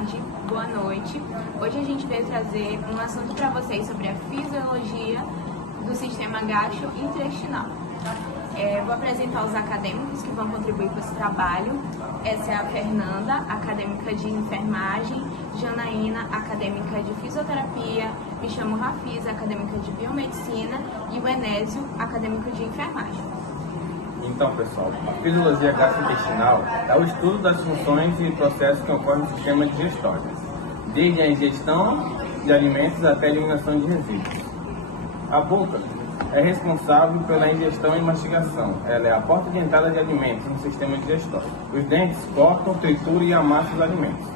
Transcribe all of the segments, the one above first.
tarde, boa noite. Hoje a gente veio trazer um assunto para vocês sobre a fisiologia do sistema gastrointestinal. Vou apresentar os acadêmicos que vão contribuir com esse trabalho. Essa é a Fernanda, acadêmica de enfermagem, Janaína, acadêmica de fisioterapia, me chamo Rafisa, acadêmica de biomedicina, e o Enésio, acadêmico de enfermagem. Então, pessoal, a fisiologia gastrointestinal é o estudo das funções e processos que ocorrem no sistema digestório, desde a ingestão de alimentos até a eliminação de resíduos. A boca é responsável pela ingestão e mastigação. Ela é a porta de entrada de alimentos no sistema digestório. Os dentes cortam, trituram e amassam os alimentos.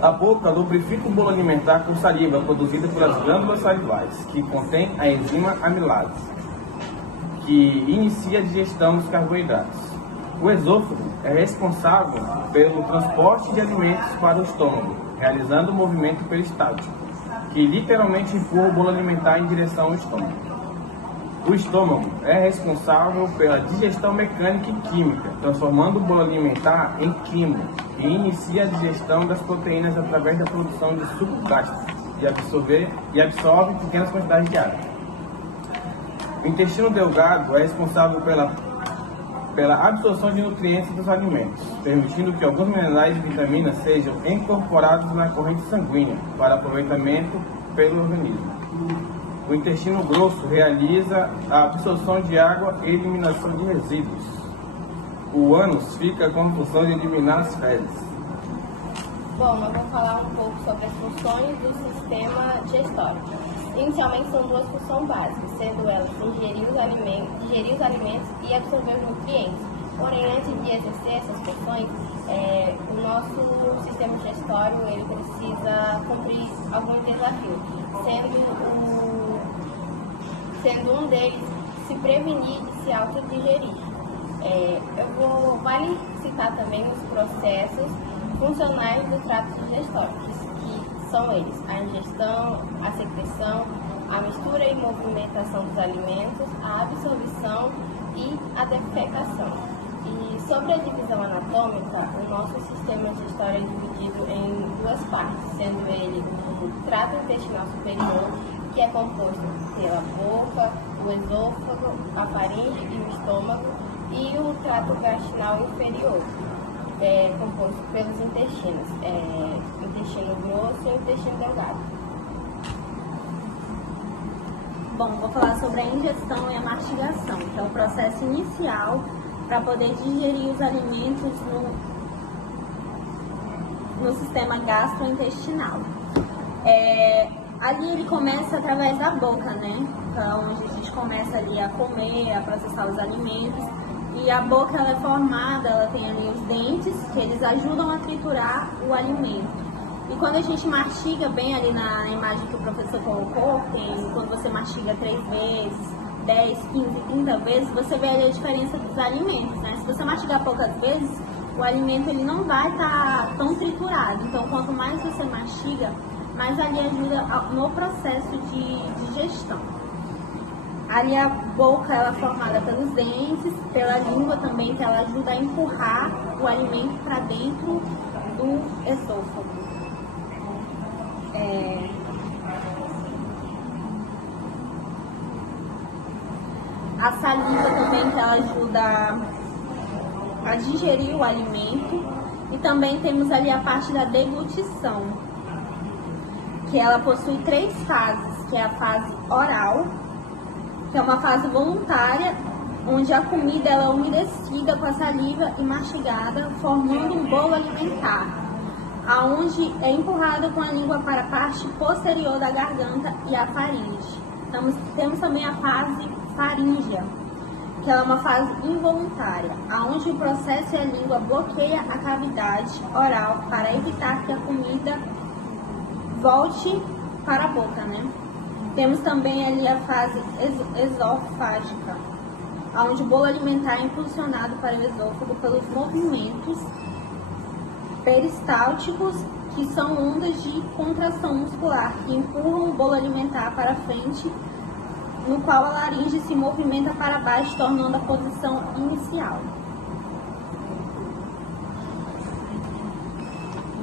A boca lubrifica o bolo alimentar com saliva produzida pelas glândulas salivais, que contém a enzima amilase, que inicia a digestão dos carboidratos. O esôfago é responsável pelo transporte de alimentos para o estômago, realizando o movimento peristáltico, que literalmente empurra o bolo alimentar em direção ao estômago. O estômago é responsável pela digestão mecânica e química, transformando o bolo alimentar em quimo, e inicia a digestão das proteínas através da produção de suco gástrico e absorve pequenas quantidades de água. O intestino delgado é responsável pela absorção de nutrientes dos alimentos, permitindo que alguns minerais e vitaminas sejam incorporados na corrente sanguínea para aproveitamento pelo organismo. O intestino grosso realiza a absorção de água e eliminação de resíduos. O ânus fica com a função de eliminar as fezes. Bom, eu vou falar um pouco sobre as funções do sistema digestório. Inicialmente são duas funções básicas, sendo elas digerir os alimentos e absorver os nutrientes. Porém, antes de exercer essas funções, o nosso sistema digestório ele precisa cumprir alguns desafios, sendo um deles se prevenir de se autodigerir. Vale citar também os processos funcionais do trato digestório, que são eles: a ingestão, a secreção, a mistura e movimentação dos alimentos, a absorção e a defecação. E sobre a divisão anatômica, o nosso sistema digestório é dividido em duas partes, sendo ele o trato intestinal superior, que é composto pela boca, o esôfago, a faringe e o estômago, e o trato gastrointestinal inferior, composto pelos intestinos, intestino grosso e intestino delgado. Bom, vou falar sobre a ingestão e a mastigação, que é o processo inicial para poder digerir os alimentos no sistema gastrointestinal. Ali ele começa através da boca, né? Então, onde a gente começa ali a comer, a processar os alimentos. E a boca ela é formada, ela tem ali os dentes, que eles ajudam a triturar o alimento. E quando a gente mastiga bem ali na imagem que o professor colocou, quando você mastiga 3 vezes, 10, 15, 30 vezes, você vê ali a diferença dos alimentos, né? Se você mastigar poucas vezes, o alimento ele não vai estar tão triturado. Então, quanto mais você mastiga, mais ali ajuda no processo de digestão. Ali a boca ela é formada pelos dentes, pela língua também, que ela ajuda a empurrar o alimento para dentro do esôfago. A saliva também, que ela ajuda a digerir o alimento. E também temos ali a parte da deglutição, que ela possui 3 fases, que é a fase oral, que é uma fase voluntária, onde a comida ela é umedecida com a saliva e mastigada, formando um bolo alimentar, aonde é empurrada com a língua para a parte posterior da garganta e a faringe. Temos também a fase faríngea, que é uma fase involuntária, aonde o processo e a língua bloqueia a cavidade oral para evitar que a comida volte para a boca, né? Temos também ali a fase esofágica, onde o bolo alimentar é impulsionado para o esôfago pelos movimentos peristálticos, que são ondas de contração muscular que empurram o bolo alimentar para frente, no qual a laringe se movimenta para baixo, tornando a posição inicial.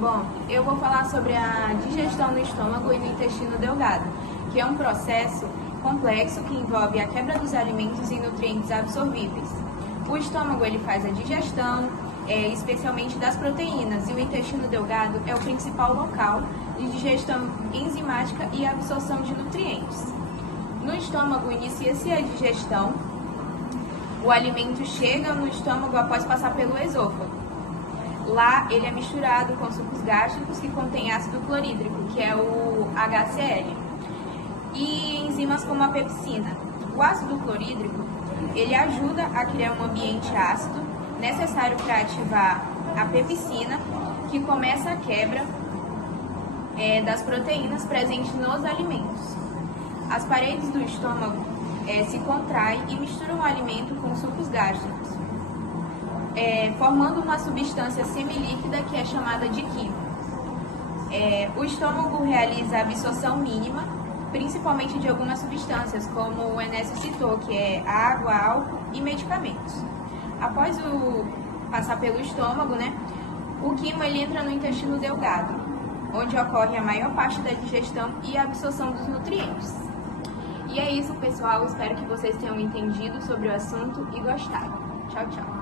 Bom, eu vou falar sobre a digestão no estômago e no intestino delgado, que é um processo complexo que envolve a quebra dos alimentos e nutrientes absorvíveis. O estômago ele faz a digestão, especialmente das proteínas, e o intestino delgado é o principal local de digestão enzimática e absorção de nutrientes. No estômago inicia-se a digestão, o alimento chega no estômago após passar pelo esôfago. Lá ele é misturado com sucos gástricos que contêm ácido clorídrico, que é o HCl, e enzimas como a pepsina. O ácido clorídrico ele ajuda a criar um ambiente ácido necessário para ativar a pepsina, que começa a quebra das proteínas presentes nos alimentos. As paredes do estômago se contraem e misturam o alimento com sucos gástricos, formando uma substância semilíquida que é chamada de quimo. O estômago realiza a absorção mínima, principalmente de algumas substâncias, como o Enécio citou, que é água, álcool e medicamentos. Após passar pelo estômago, o quimo ele entra no intestino delgado, onde ocorre a maior parte da digestão e a absorção dos nutrientes. E é isso, pessoal. Espero que vocês tenham entendido sobre o assunto e gostado. Tchau, tchau.